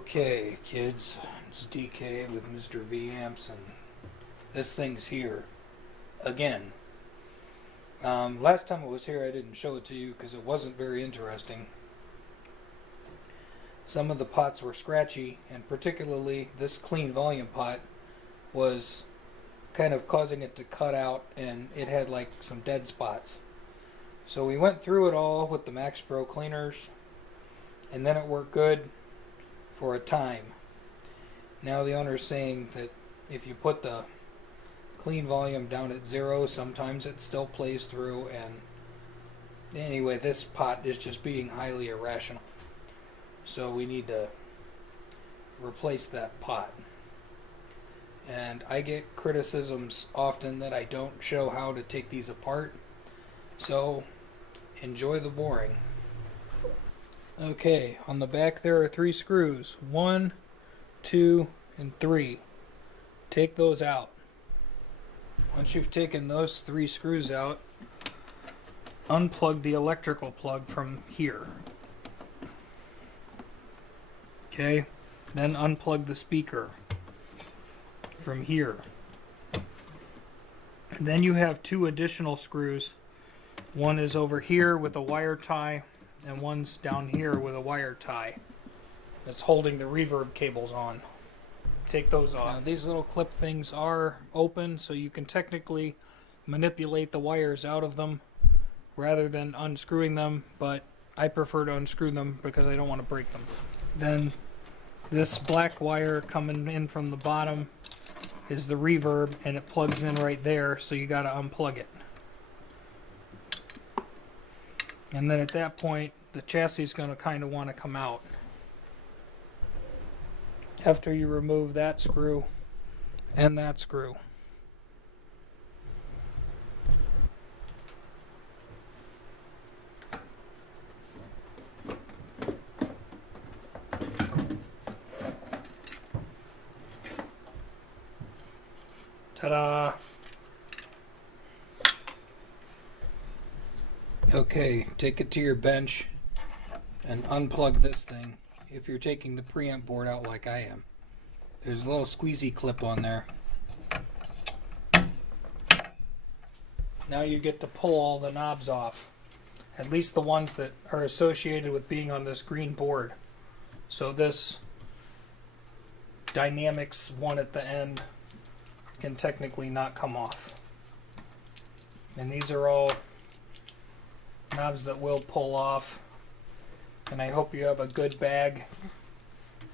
Okay, kids, it's DK with Mr. V Amps, and this thing's here again. Last time it was here, I didn't show it to you because it wasn't very interesting. Some of the pots were scratchy, and particularly this clean volume pot was kind of causing it to cut out, and it had like some dead spots. So we went through it all with the Max Pro cleaners, and then it worked good for a time. Now the owner's saying that if you put the clean volume down at 0, sometimes it still plays through, and anyway, this pot is just being highly irrational. So we need to replace that pot. And I get criticisms often that I don't show how to take these apart. So enjoy the boring. Okay, on the back there are 3 screws. 1, 2, and 3. Take those out. Once you've taken those 3 screws out, unplug the electrical plug from here. Okay, then unplug the speaker from here. And then you have 2 additional screws. One is over here with a wire tie, and one's down here with a wire tie that's holding the reverb cables on. Take those off. Now, these little clip things are open, so you can technically manipulate the wires out of them rather than unscrewing them, but I prefer to unscrew them because I don't want to break them. Then this black wire coming in from the bottom is the reverb, and it plugs in right there, so you got to unplug it. And then at that point, the chassis is going to kind of want to come out. After you remove that screw and that screw. Ta-da! Okay, take it to your bench and unplug this thing if you're taking the preamp board out like I am. There's a little squeezy clip on there. Now you get to pull all the knobs off, at least the ones that are associated with being on this green board. So this Dynamics one at the end can technically not come off. And these are all knobs that will pull off, and I hope you have a good bag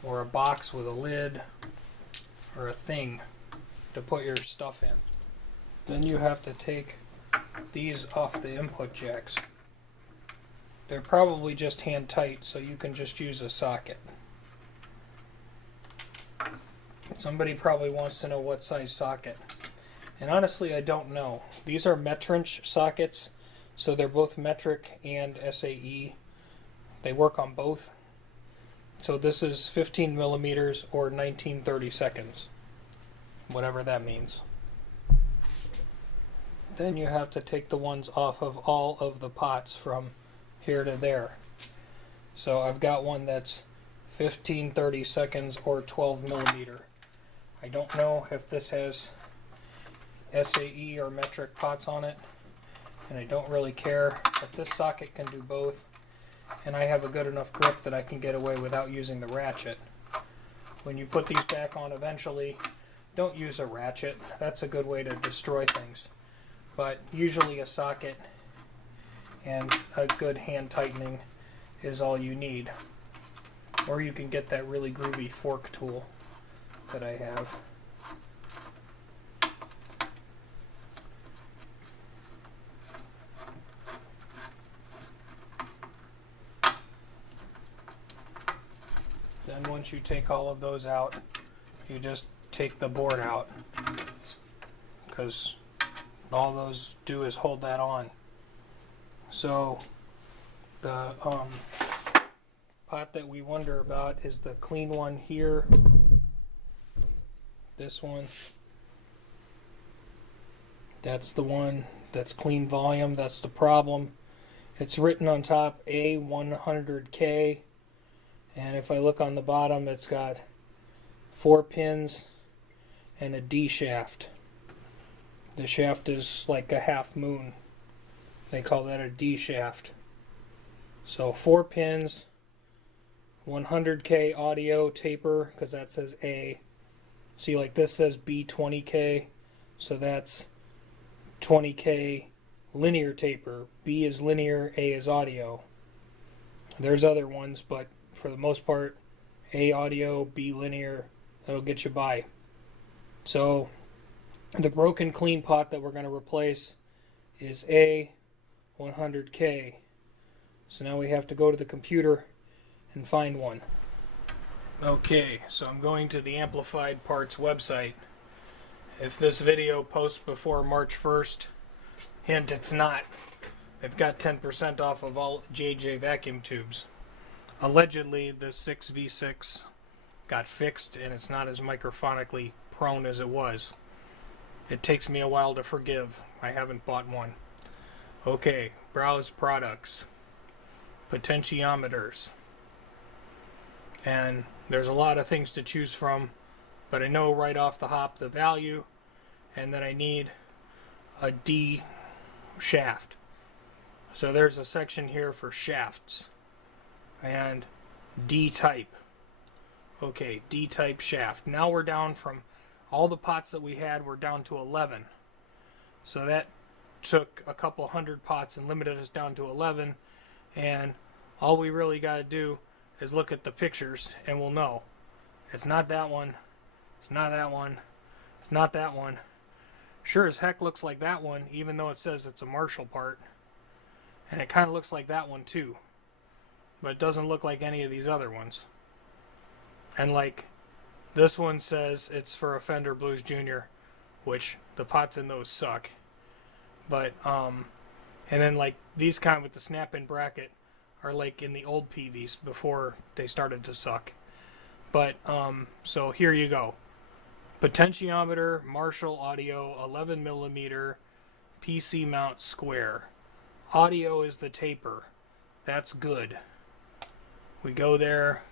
or a box with a lid or a thing to put your stuff in. Then you have to take these off the input jacks. They're probably just hand tight, so you can just use a socket. Somebody probably wants to know what size socket, and honestly I don't know. These are Metrinch sockets, so they're both metric and SAE. They work on both. So this is 15 millimeters or 1930 seconds, whatever that means. Then you have to take the ones off of all of the pots from here to there. So I've got one that's 1530 seconds or 12 millimeter. I don't know if this has SAE or metric pots on it, and I don't really care, but this socket can do both, and I have a good enough grip that I can get away without using the ratchet. When you put these back on eventually, don't use a ratchet. That's a good way to destroy things. But usually a socket and a good hand tightening is all you need. Or you can get that really groovy fork tool that I have. Then once you take all of those out, you just take the board out, because all those do is hold that on. So the pot that we wonder about is the clean one here. This one. That's the one that's clean volume. That's the problem. It's written on top A100K, And if I look on the bottom, it's got 4 pins and a D shaft. The shaft is like a half moon. They call that a D shaft. So 4 pins, 100K audio taper, because that says A. See, like this says B20K, so that's 20K linear taper. B is linear, A is audio. There's other ones, but for the most part, A audio, B linear, that'll get you by. So the broken clean pot that we're going to replace is A 100K. So now we have to go to the computer and find one. Okay, so I'm going to the Amplified Parts website. If this video posts before March 1st, hint it's not. They've got 10% off of all JJ vacuum tubes. Allegedly, the 6V6 got fixed and it's not as microphonically prone as it was. It takes me a while to forgive. I haven't bought one. Okay, browse products. Potentiometers. And there's a lot of things to choose from, but I know right off the hop the value, and that I need a D shaft. So there's a section here for shafts. And D type. Okay, D type shaft. Now we're down from all the pots that we had, we're down to 11. So that took a couple hundred pots and limited us down to 11. And all we really got to do is look at the pictures and we'll know. It's not that one. It's not that one. It's not that one. Sure as heck looks like that one, even though it says it's a Marshall part. And it kind of looks like that one too. But it doesn't look like any of these other ones. And like, this one says it's for a Fender Blues Junior, which the pots in those suck. But, and then like these kind with the snap-in bracket are like in the old Peaveys before they started to suck. But, so here you go. Potentiometer, Marshall audio, 11mm, PC mount square. Audio is the taper. That's good. We go there,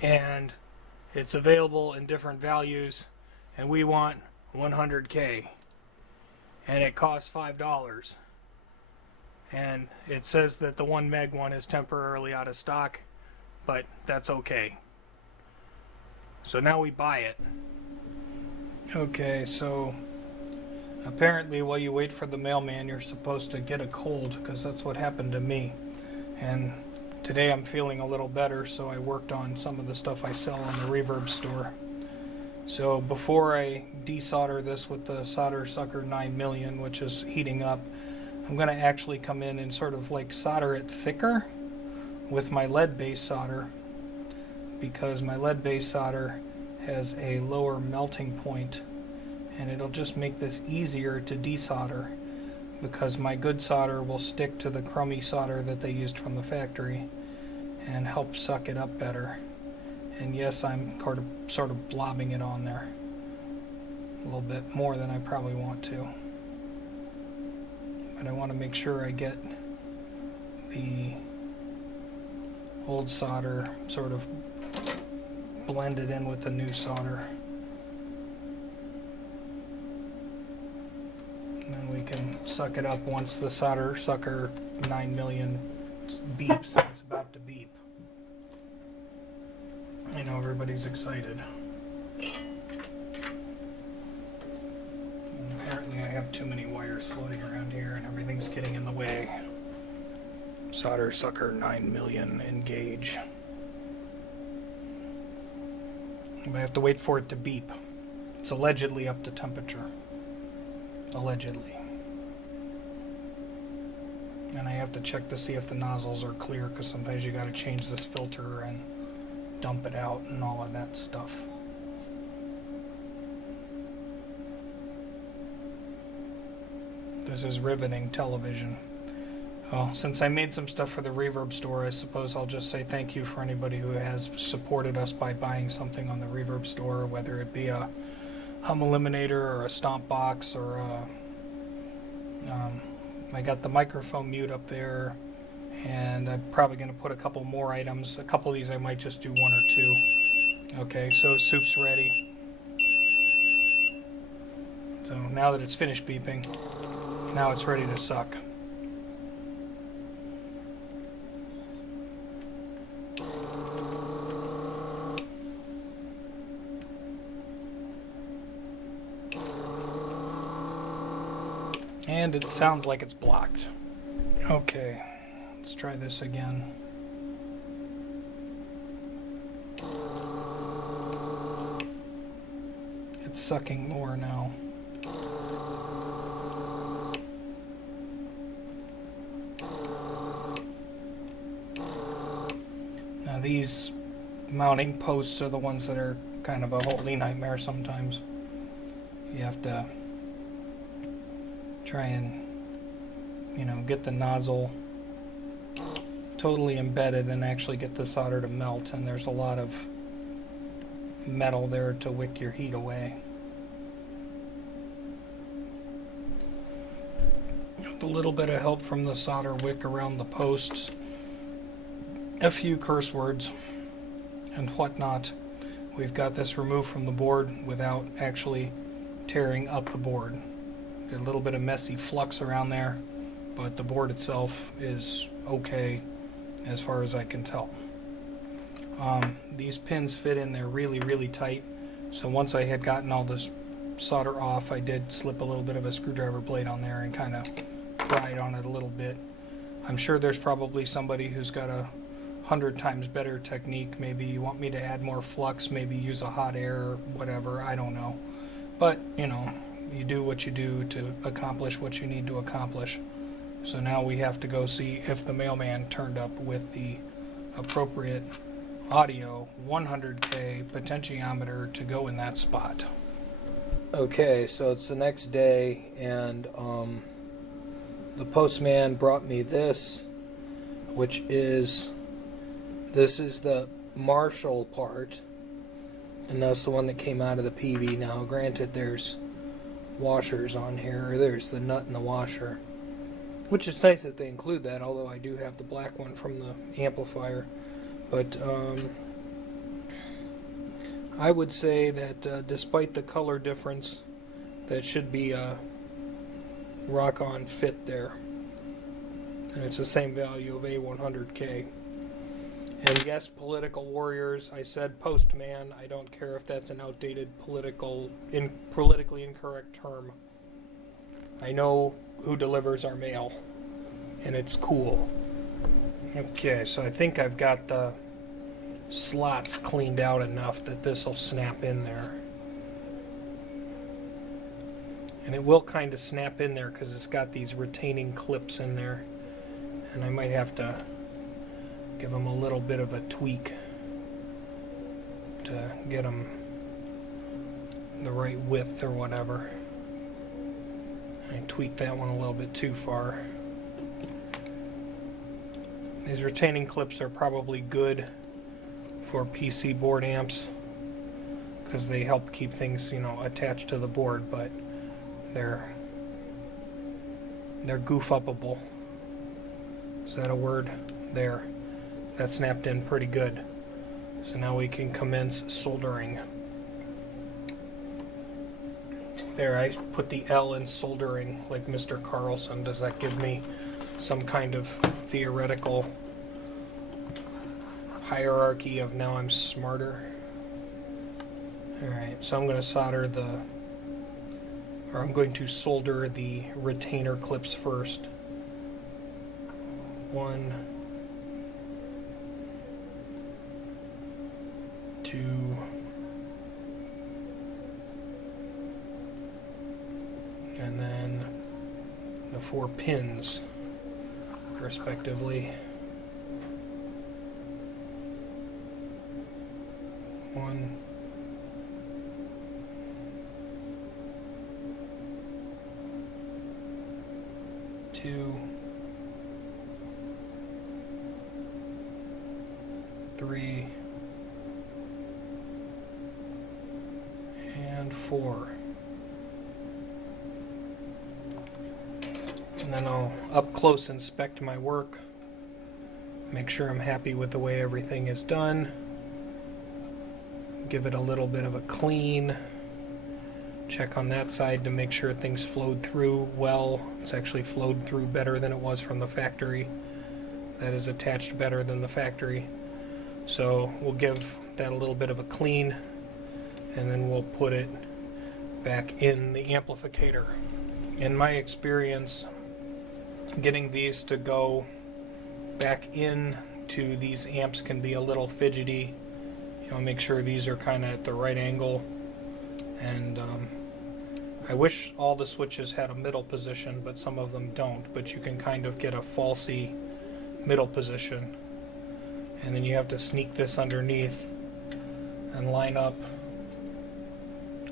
and it's available in different values, and we want 100K, and it costs $5. And it says that the 1 meg one is temporarily out of stock, but that's okay. So now we buy it. Okay, so apparently while you wait for the mailman, you're supposed to get a cold, because that's what happened to me. And today I'm feeling a little better, so I worked on some of the stuff I sell on the Reverb store. So before I desolder this with the Solder Sucker 9 million, which is heating up, I'm going to actually come in and sort of like solder it thicker with my lead-based solder, because my lead-based solder has a lower melting point, and it'll just make this easier to desolder, because my good solder will stick to the crummy solder that they used from the factory and help suck it up better. And yes, I'm sort of blobbing it on there a little bit more than I probably want to. But I want to make sure I get the old solder sort of blended in with the new solder. And then we can suck it up once the Solder Sucker 9 million beeps. It's about to beep. I know everybody's excited. And apparently I have too many wires floating around here and everything's getting in the way. Solder Sucker 9 million engage. I have to wait for it to beep. It's allegedly up to temperature. Allegedly. And I have to check to see if the nozzles are clear, because sometimes you got to change this filter and dump it out and all of that stuff. This is riveting television. Well, since I made some stuff for the Reverb store, I suppose I'll just say thank you for anybody who has supported us by buying something on the Reverb store, whether it be a hum eliminator or a stomp box or a, I got the microphone mute up there, And I'm probably going to put a couple more items. A couple of these I might just do one or two. Okay, so soup's ready. So now that it's finished beeping, now it's ready to suck. And it sounds like it's blocked. Okay, let's try this again. It's sucking more now. Now these mounting posts are the ones that are kind of a holy nightmare sometimes. You have to try and, you know, get the nozzle totally embedded and actually get the solder to melt, and there's a lot of metal there to wick your heat away. With a little bit of help from the solder wick around the posts, a few curse words and whatnot, we've got this removed from the board without actually tearing up the board. A little bit of messy flux around there, but the board itself is okay as far as I can tell. These pins fit in there really, really tight, so once I had gotten all this solder off, I did slip a little bit of a screwdriver blade on there and kind of pried on it a little bit. I'm sure there's probably somebody who's got a 100 times better technique. Maybe you want me to add more flux, maybe use a hot air or whatever, I don't know. But, you know, you do what you do to accomplish what you need to accomplish. So now we have to go see if the mailman turned up with the appropriate audio 100K potentiometer to go in that spot. Okay, so it's the next day, and the postman brought me this, which is, this is the Marshall part, and that's the one that came out of the Peavey. Now granted, there's washers on here, or there's the nut in the washer, which is nice that they include that, although I do have the black one from the amplifier. But I would say that despite the color difference, that should be a rock-on fit there, and it's the same value of A100K. And yes, political warriors, I said postman. I don't care if that's an outdated politically incorrect term. I know who delivers our mail, and it's cool. Okay, so I think I've got the slots cleaned out enough that this will snap in there. And it will kind of snap in there because it's got these retaining clips in there. And I might have to give them a little bit of a tweak to get them the right width or whatever. I tweaked that one a little bit too far. These retaining clips are probably good for PC board amps because they help keep things, you know, attached to the board, but they're goof-upable. Is that a word? There. That snapped in pretty good. So now we can commence soldering. There, I put the L in soldering like Mr. Carlson. Does that give me some kind of theoretical hierarchy of now I'm smarter? Alright, so I'm going to solder the retainer clips first. 1, 2, and then the 4 pins respectively. 1, 2, 3, and 4. And then I'll up close inspect my work Make sure I'm happy with the way everything is done. Give it a little bit of a clean. Check on that side to make sure things flowed through well. It's actually flowed through better than it was from the factory. That is attached better than the factory. So we'll give that a little bit of a clean, and then we'll put it back in the amplifier. In my experience, getting these to go back in to these amps can be a little fidgety. You know, make sure these are kind of at the right angle. And I wish all the switches had a middle position, but some of them don't. But you can kind of get a falsy middle position. And then you have to sneak this underneath and line up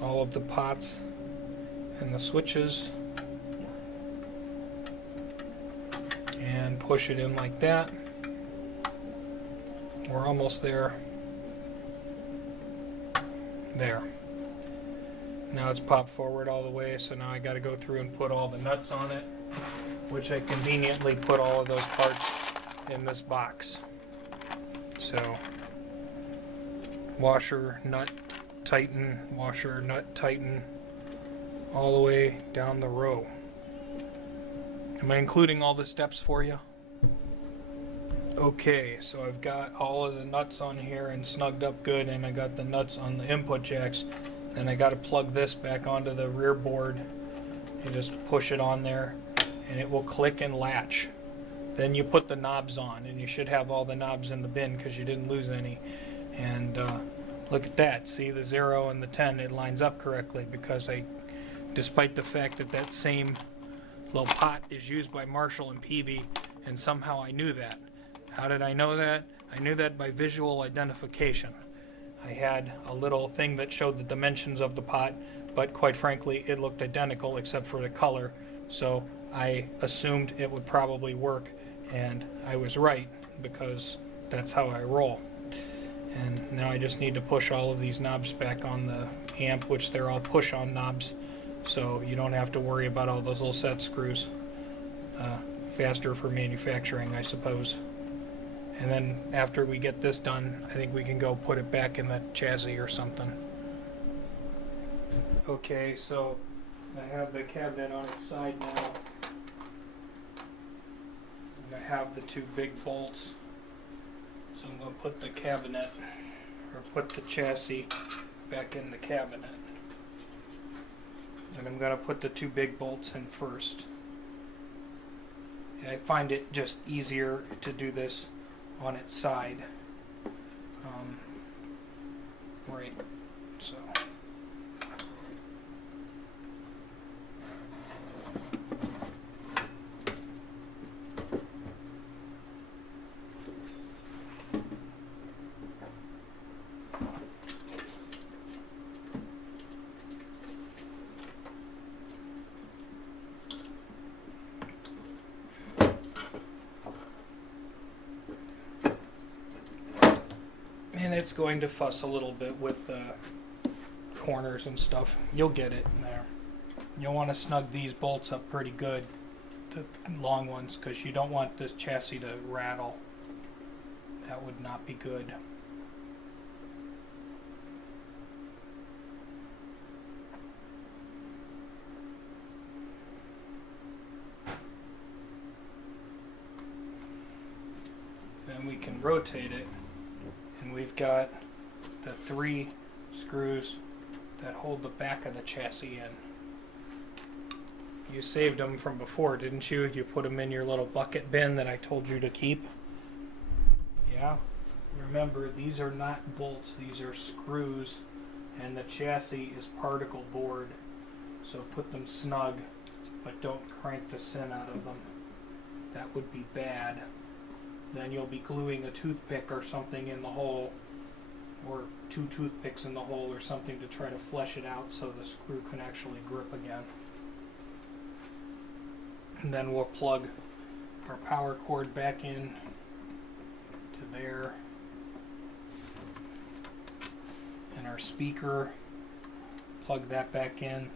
all of the pots and the switches and push it in like that. We're almost there. There. Now it's popped forward all the way, so now I got to go through and put all the nuts on it, which I conveniently put all of those parts in this box. So washer, nut, tighten, washer, nut, tighten, all the way down the row. Am I including all the steps for you? Okay, so I've got all of the nuts on here and snugged up good, and I got the nuts on the input jacks. And I got to plug this back onto the rear board and just push it on there, and it will click and latch. Then you put the knobs on, and you should have all the knobs in the bin because you didn't lose any. And look at that. See the 0 and the 10, it lines up correctly because despite the fact that that same little pot is used by Marshall and Peavey, and somehow I knew that. How did I know that? I knew that by visual identification. I had a little thing that showed the dimensions of the pot, but quite frankly, it looked identical except for the color. So I assumed it would probably work, and I was right because that's how I roll. And now I just need to push all of these knobs back on the amp, which they're all push-on knobs, so you don't have to worry about all those little set screws. Faster for manufacturing, I suppose. And then after we get this done, I think we can go put it back in the chassis or something. Okay, so I have the cabinet on its side now. And I have the two big bolts. So I'm going to put the cabinet, or put the chassis back in the cabinet. And I'm going to put the two big bolts in first. And I find it just easier to do this on its side. Right, so. And it's going to fuss a little bit with the corners and stuff. You'll get it in there. You'll want to snug these bolts up pretty good, the long ones, because you don't want this chassis to rattle. That would not be good. Then we can rotate it. And we've got the 3 screws that hold the back of the chassis in. You saved them from before, didn't you? You put them in your little bucket bin that I told you to keep. Yeah. Remember, these are not bolts, these are screws, and the chassis is particle board. So put them snug, but don't crank the sin out of them. That would be bad. Then you'll be gluing a toothpick or something in the hole, or 2 toothpicks in the hole or something to try to flesh it out so the screw can actually grip again. And then we'll plug our power cord back in to there. And our speaker, plug that back in.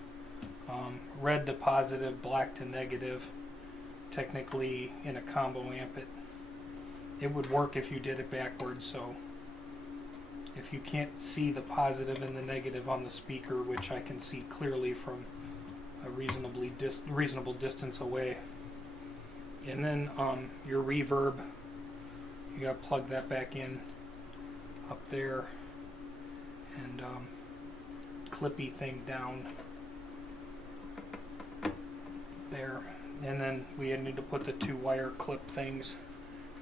Red to positive, black to negative. Technically in a combo amp it it would work if you did it backwards. So if you can't see the positive and the negative on the speaker, which I can see clearly from a reasonable distance away, and then your reverb, you got to plug that back in up there, and clippy thing down there, and then we need to put the 2 wire clip things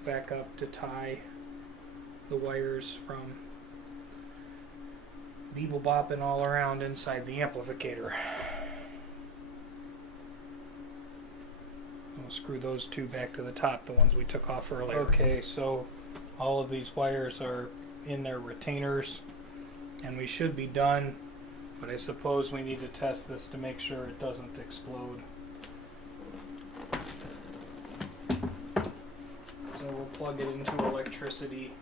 back up to tie the wires from beeble bopping all around inside the amplifier. We'll screw those 2 back to the top, the ones we took off earlier. Okay, so all of these wires are in their retainers, and we should be done, but I suppose we need to test this to make sure it doesn't explode. So we'll plug it into electricity.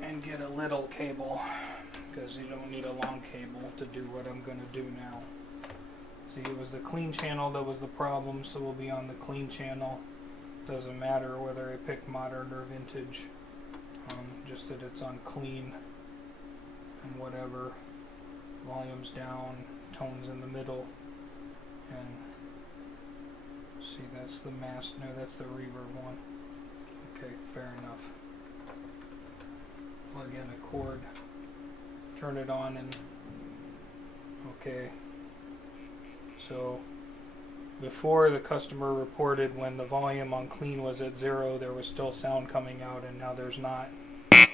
And get a little cable, because you don't need a long cable to do what I'm going to do now. See, it was the clean channel that was the problem, so we'll be on the clean channel. Doesn't matter whether I pick modern or vintage, just that it's on clean, and whatever, volume's down, tones in the middle, and see, that's the no, that's the reverb one. Okay, fair enough. Plug in a cord, turn it on, and okay. So before, the customer reported when the volume on clean was at 0, there was still sound coming out, and now there's not. But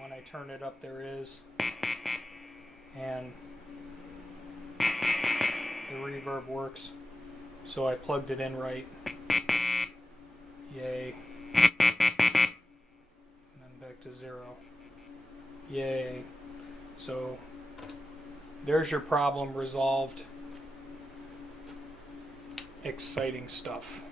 when I turn it up, there is. And the reverb works. So I plugged it in right. Yay. And then back to 0. Yay. So there's your problem resolved. Exciting stuff.